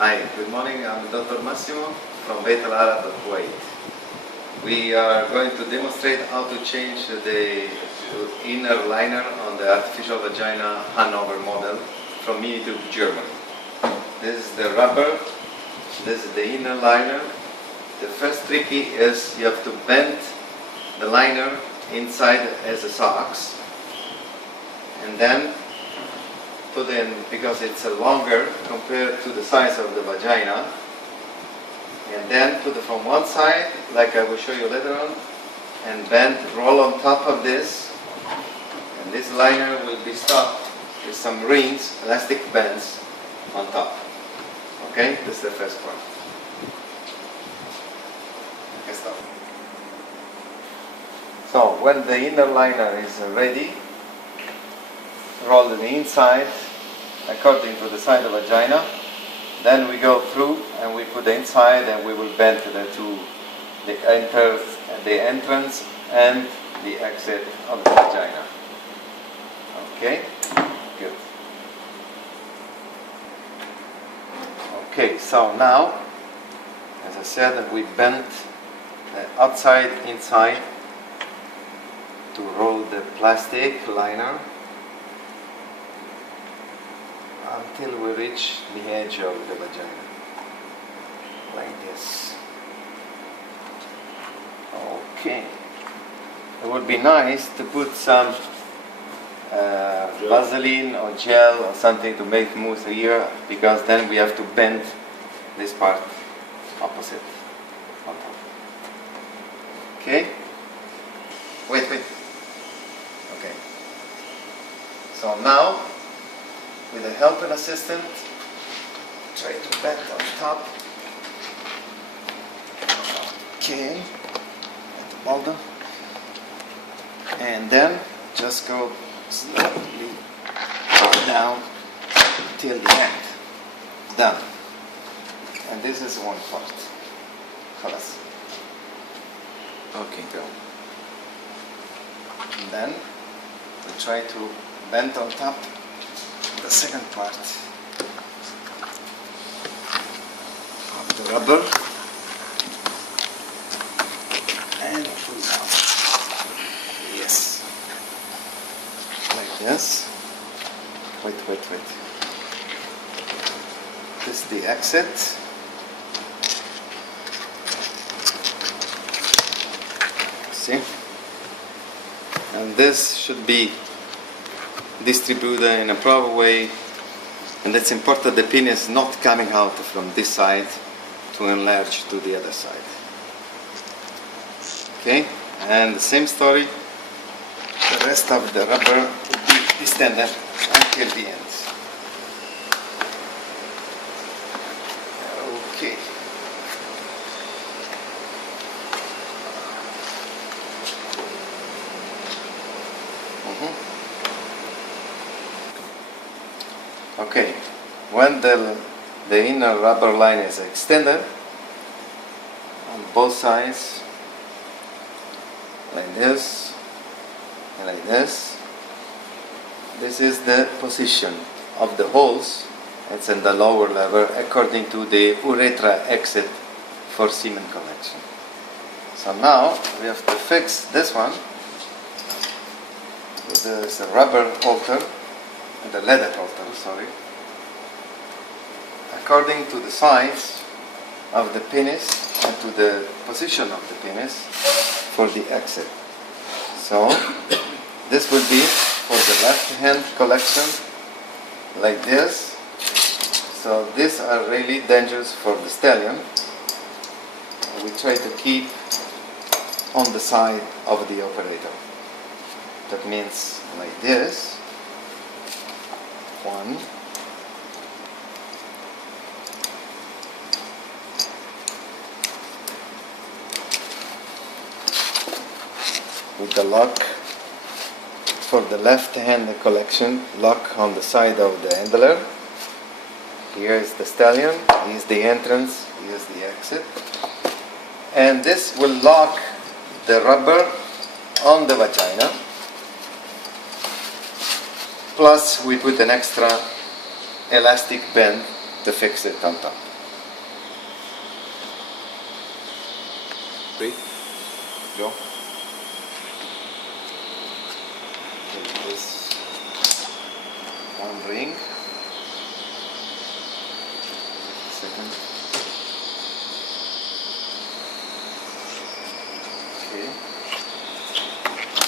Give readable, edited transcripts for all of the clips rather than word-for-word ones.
Hi, good morning. I'm Dr. Massimo from Beit Al Arab, Kuwait. We are going to demonstrate how to change the inner liner on the artificial vagina Hannover model from me to Germany. This is the rubber, this is the inner liner. The first tricky is you have to bend the liner inside as a socks and then put in, because it's longer compared to the size of the vagina, and then put it from one side, like I will show you later on, and bend, roll on top of this, and this liner will be stopped with some rings, elastic bands on top. Okay, this is the first part. Okay, stop. So when the inner liner is ready, roll the inside according to the side of the vagina. Then we go through and we put the inside and we will bend the entrance and the exit of the vagina. Okay, good. Okay, so now, as I said, we bent the outside inside to roll the plastic liner until we reach the edge of the vagina, like this. Okay. It would be nice to put some Vaseline or gel or something to make smooth here, because then we have to bend this part opposite on top. Okay? Wait. Okay. So now, with the help and assistant, try to bend on top. Okay, at the bottom, and then just go slowly down till the end. Done. And this is one part. خلاص. Okay, go. And then we try to bend on top the second part of the rubber and pull down. Yes, like this. Wait. This is the exit. See? And this should be distributed in a proper way, and it's important the penis not coming out from this side to enlarge to the other side. Okay, and the same story, the rest of the rubber will be extended until the end. Okay. Okay, when the inner rubber line is extended on both sides, like this and like this, this is the position of the holes. It's in the lower level according to the urethra exit for semen collection. So now we have to fix this one with this rubber halter, the leather halter, sorry, according to the size of the penis and to the position of the penis for the exit. So this will be for the left hand collection, like this. So these are really dangerous for the stallion. We try to keep on the side of the operator. That means like this. One, with the lock for the left hand collection, lock on the side of the handler. Here is the stallion, here is the entrance, here is the exit, and this will lock the rubber on the vagina. Plus we put an extra elastic band to fix it on top. Go. Take this one ring. Second. Okay.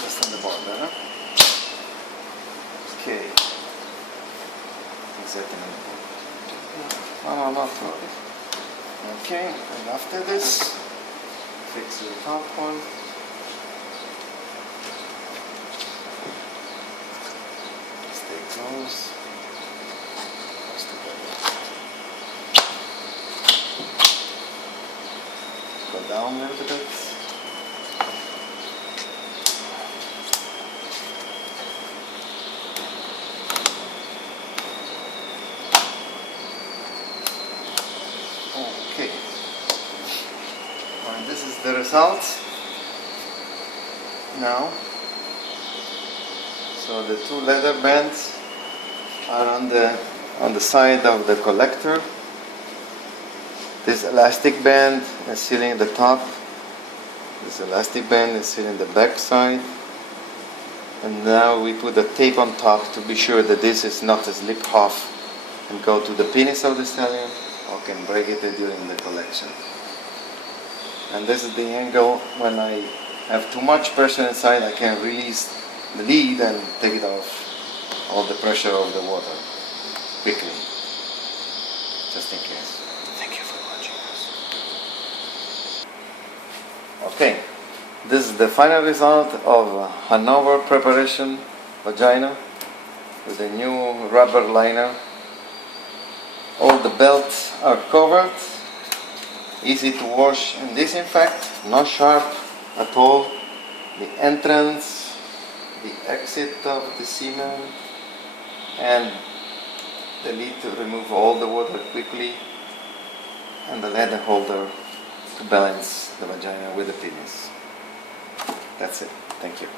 Just on the border. Okay. Exactly. Not really. Okay, and after this, fix the top one. Stay close. Close together. Go down a little bit. Okay. And this is the result now. So the two leather bands are on the side of the collector. This elastic band is sealing the top. This elastic band is sealing the back side. And now we put the tape on top to be sure that this is not a slip off and go to the penis of the stallion or can break it during the collection. And this is the angle when I have too much pressure inside, I can release the lead and take it off all the pressure of the water quickly, just in case. Thank you for watching us. Okay, this is the final result of Hannover preparation vagina with a new rubber liner. All the belts are covered, easy to wash and disinfect, not sharp at all. The entrance, the exit of the semen, and the lid to remove all the water quickly, and the leather holder to balance the vagina with the penis. That's it. Thank you.